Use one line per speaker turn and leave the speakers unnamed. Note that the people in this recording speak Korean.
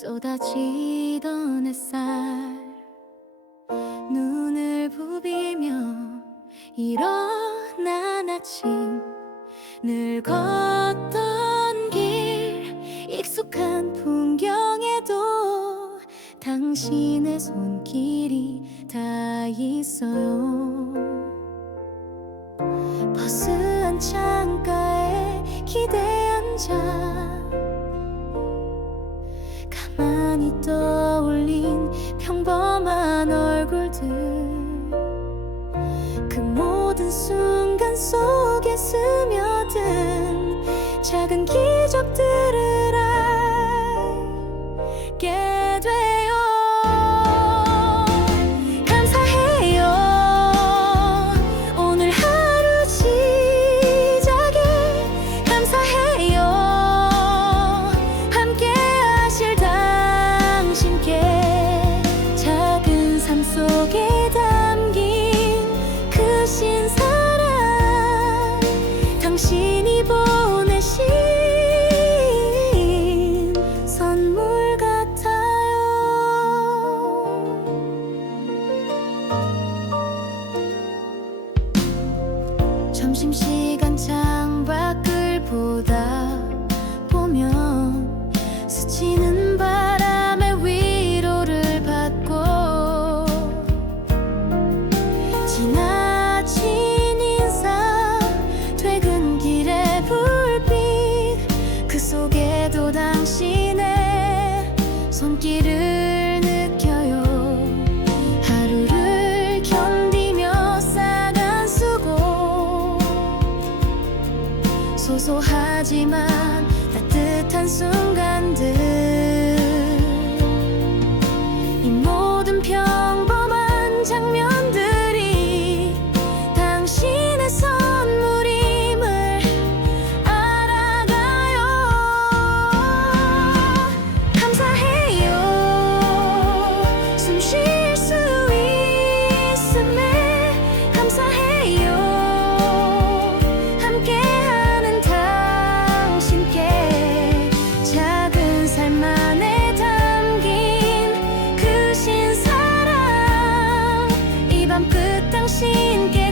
쏟아지던 햇살. 눈을 부비며 일어난 아침. 늘 걷던 길 익숙한 풍경에도 당신의 손길이 다 있어요. 버스 한 창가에 기대 앉아 가만히 떠올린 평범한 얼굴들. 그 모든 순간 속에 스며든 작은 기 星星 하지만 따뜻한 순간들 心给